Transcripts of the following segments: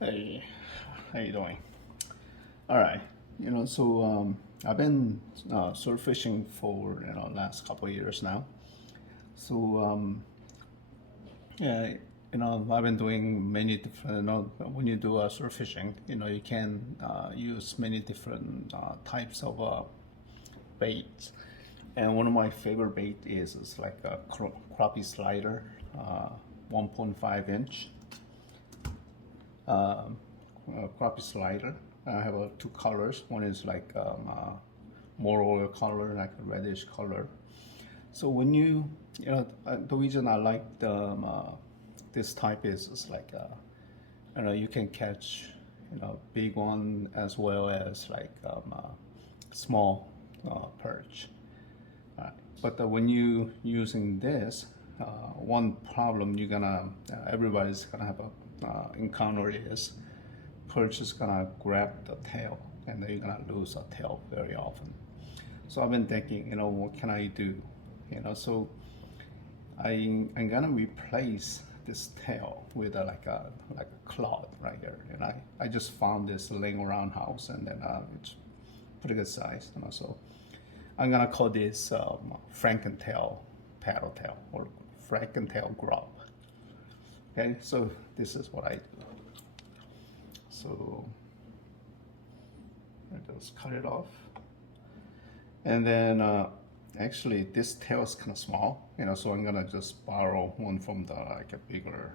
Hey, how you doing? All right. I've been surf fishing for last couple of years now. So yeah, I've been doing many different. When you do surf fishing, you can use many different types of baits. And one of my favorite bait is like a crappie slider, 1.5 inch crappie slider. I have two colors. One is like more oil color, like a reddish color. So when the reason I like this type is like, you can catch, big one as well as like small perch. But when you using this, one problem everybody's gonna have a encounter is perch is gonna grab the tail, and then you're gonna lose a tail very often. So I've been thinking, what can I do? So I'm gonna replace this tail with a cloth right here, and I just found this laying around house, and then it's pretty good size, So I'm gonna call this Frankentail paddle tail or Frankentail grub. Okay, so this is what I do. So I just cut it off, and then actually this tail is kind of small, so I'm gonna just borrow one from the like a bigger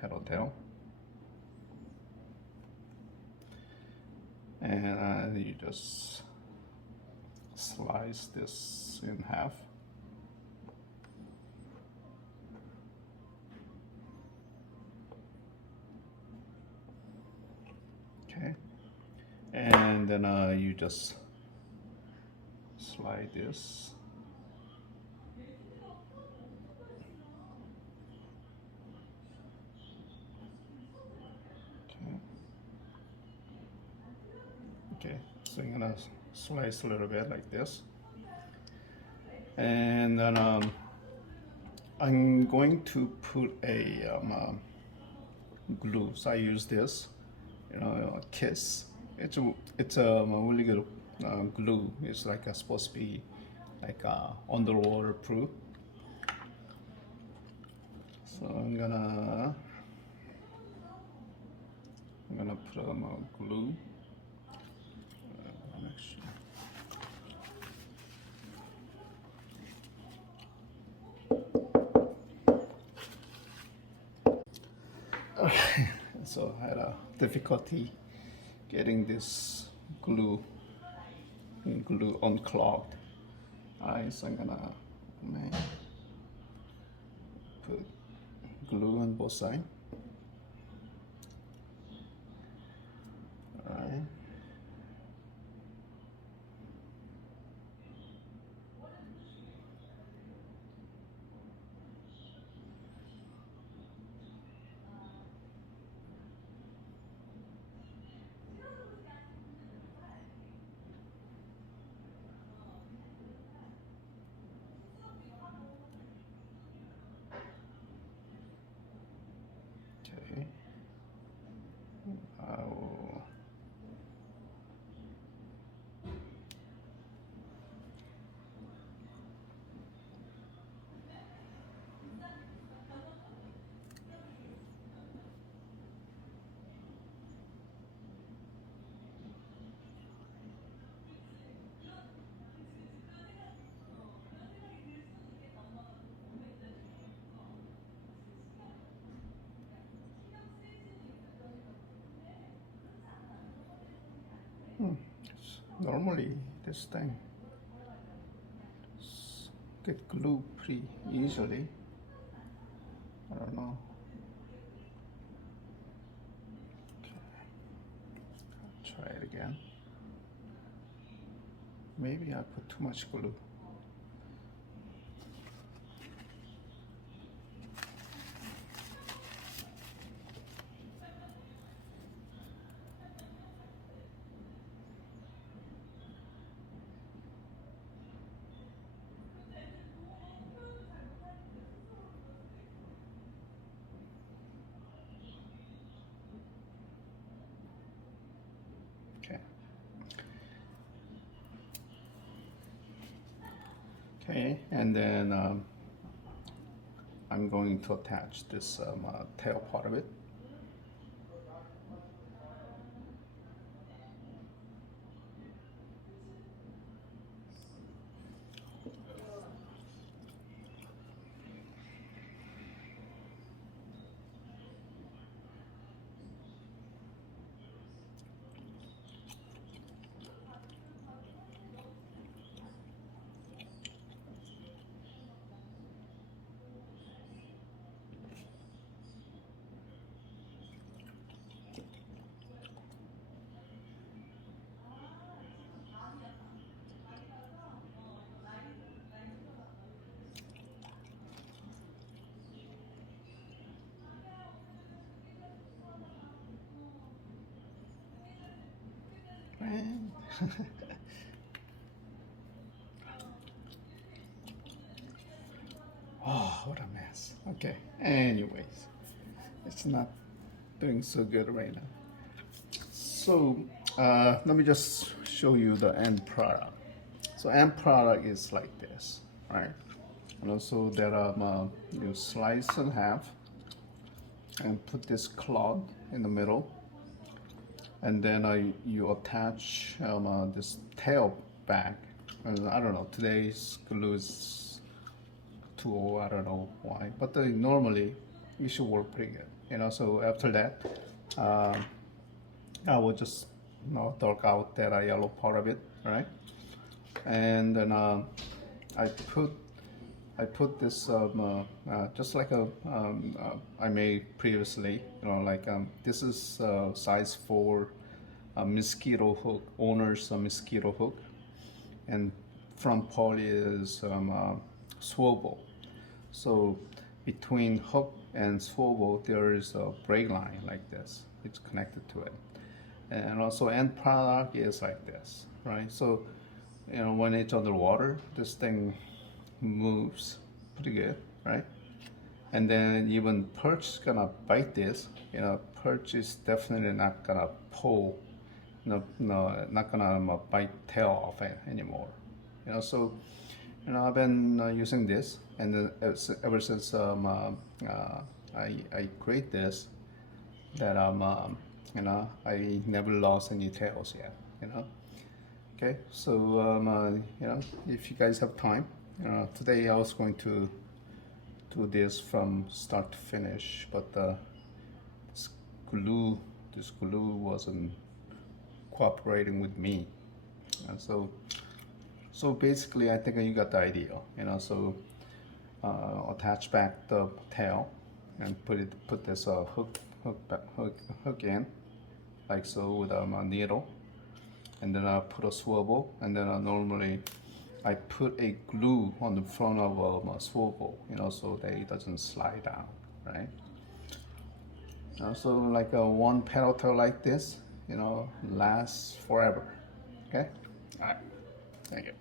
paddle tail, and you just slice this in half. Okay, and then you just slide this. Okay. Okay, so I'm gonna slice a little bit like this, and then I'm going to put a glue. So I use this, a Kiss. It's a really good glue. It's like supposed to be like underwater proof. So I'm gonna put glue. Actually, so I had a difficulty getting this glue unclogged. Alright, so I'm gonna put glue on both sides. Alright. Okay. I will. Normally this thing get glue pretty easily. I don't know. Okay. I'll try it again. Maybe I put too much glue. Okay, and then I'm going to attach this tail part of it. And oh, what a mess. Okay, anyways, it's not doing so good right now. So let me just show you the end product. So end product is like this, right? And also there are you slice in half and put this cloth in the middle, and then you attach this tail back. And I don't know, today's glue is too old, I don't know why, but normally it should work pretty good, you know. So after that, I will just dark out that yellow part of it, right? And then I put this just like I made previously, you know, like this is size 4 mosquito hook, owner's mosquito hook, and front part is swivel. So between hook and swivel there is a brake line like this. It's connected to it, and also end product is like this, right? So you know, when it's underwater, this thing moves pretty good, right? And then even Perch is gonna bite this. You know, Perch is definitely not gonna pull, not gonna bite tail off it anymore. You know, so you know I've been using this, and then ever since I create this, that you know, I never lost any tails yet. You know. Okay, so you know, if you guys have time, today I was going to do this from start to finish, but this this glue wasn't cooperating with me, and so basically, I think you got the idea, you know. So attach back the tail and put this hook in, like so, with a needle. And then I put a swivel, and then normally I put a glue on the front of a swivel, you know, so that it doesn't slide down, right? So like a one pedal tail like this, you know, lasts forever. Okay, all right, thank you.